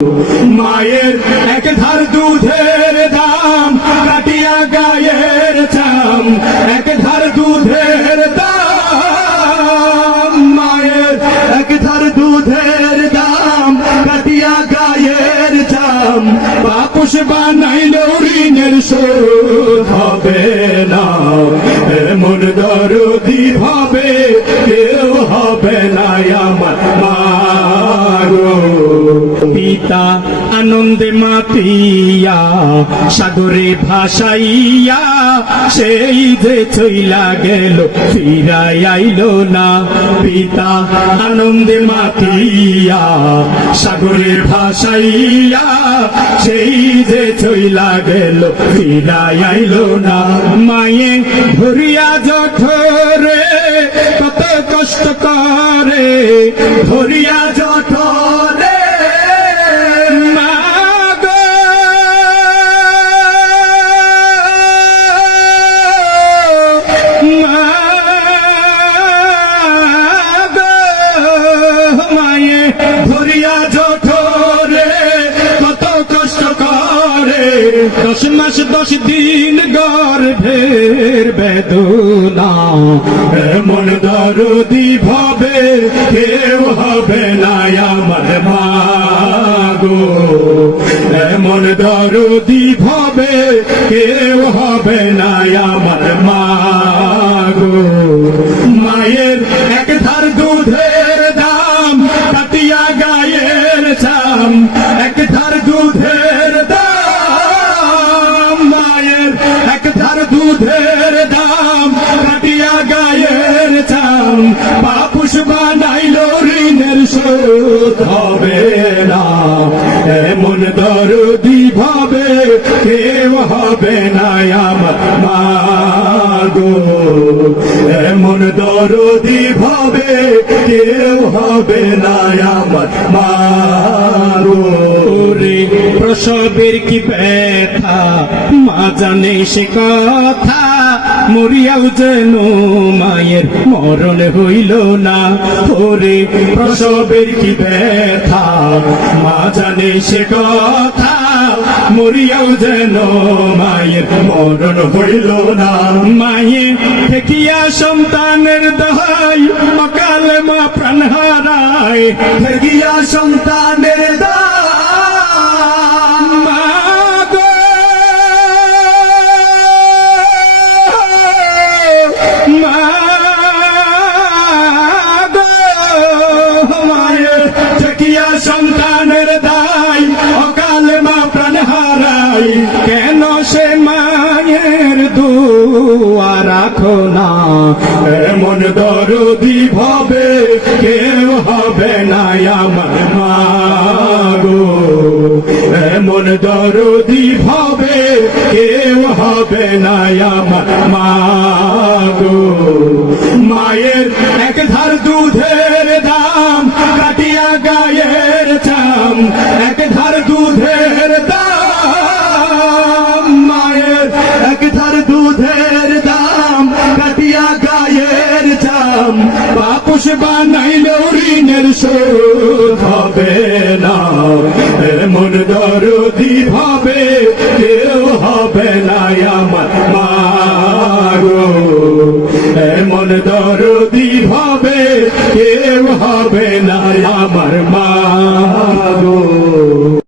মায়ের এক ধার দুধের দাম কাটিয়া গায়ের চাম, এক ধার দুধের দাম, মায়ের এক ধার দুধের দাম কাটিয়া গায়ের চাম, বাপুস বানাইল ঋণের শোধ হবে না, এমন দরদি ভাবে কেউ হবে না আমার মা গো। পিতা আনন্দে মাতিয়া সাগরে ভাসাইয়া, সেই যে চইলা গেল ফিরাই আইল না, পিতা আনন্দে মাতিয়া সাগরে ভাসাইয়া, সেই যে চইলা গেল ফিরাই আইল না, মায়ে ধরিয়া জঠরে কত কষ্ট করে, ধরিয়া জঠরে মা গো, মা গো, মায়ে ধরিয়া জঠরে কত কষ্ট করে, 10 মাস 10 দিন গর্ভের বেদনা, এমন দরদি ভাবে কেউ হবে না আমার মা গো, এমন দরদি ভাবে কেউ হবে না আমার মা গো। মায়ের এক ধার দুধের দাম কাটিয়া গায়ের চাম, এক ধার দুধের দাম, মায়ের এক ধার দুধের দাম কাটিয়া গায়ের চাম, বাপুস বানাইল ঋণের শোধ হবে না, এমন দরদি ভাবে কেউ হবে না আমার মা গো, এমন দরদি ভাবে কেউ হবে না আমার মা গো। প্রসবের কি ব্যথা মা জানে সে কথা, মরিয়াও যেন মায়ের মরণ হইল না, ওরে প্রসবের কি ব্যথা মা জানে সে কথা, মরিয়াও যেন মায়ের মরণ হইল না, মায়ে ঠেকিয়া সন্তানের দহাই অকালে মা প্রাণ হারায়, ঠেকিয়া সন্তানের দহাই মা গো, মা গো, মায়ে ঠেকিয়া সন্তানের দায় অকালে মা প্রাণ হারাই, কেন সে মায়ের দুয়া রাখো না, এমন দরদি ভাবে কেউ হবে না আমার মা গো, এমন দরদি ভাবে কেউ হবে না আমার মা গো। মায়ের এক ধার দুধের দাম কাটিয়া গায়ের চাম, এক ধার দুধের দাম, মায়ের এক ধার দুধের দাম কাটিয়া গায়ের চাম, বাপুস বানাইল ঋণের শোধ হবে না, এমন দরদি ভাবে কেউ হবে না আমার মা গো, এমন দরদি ভাবে কেউ হবে না আমার মা গো।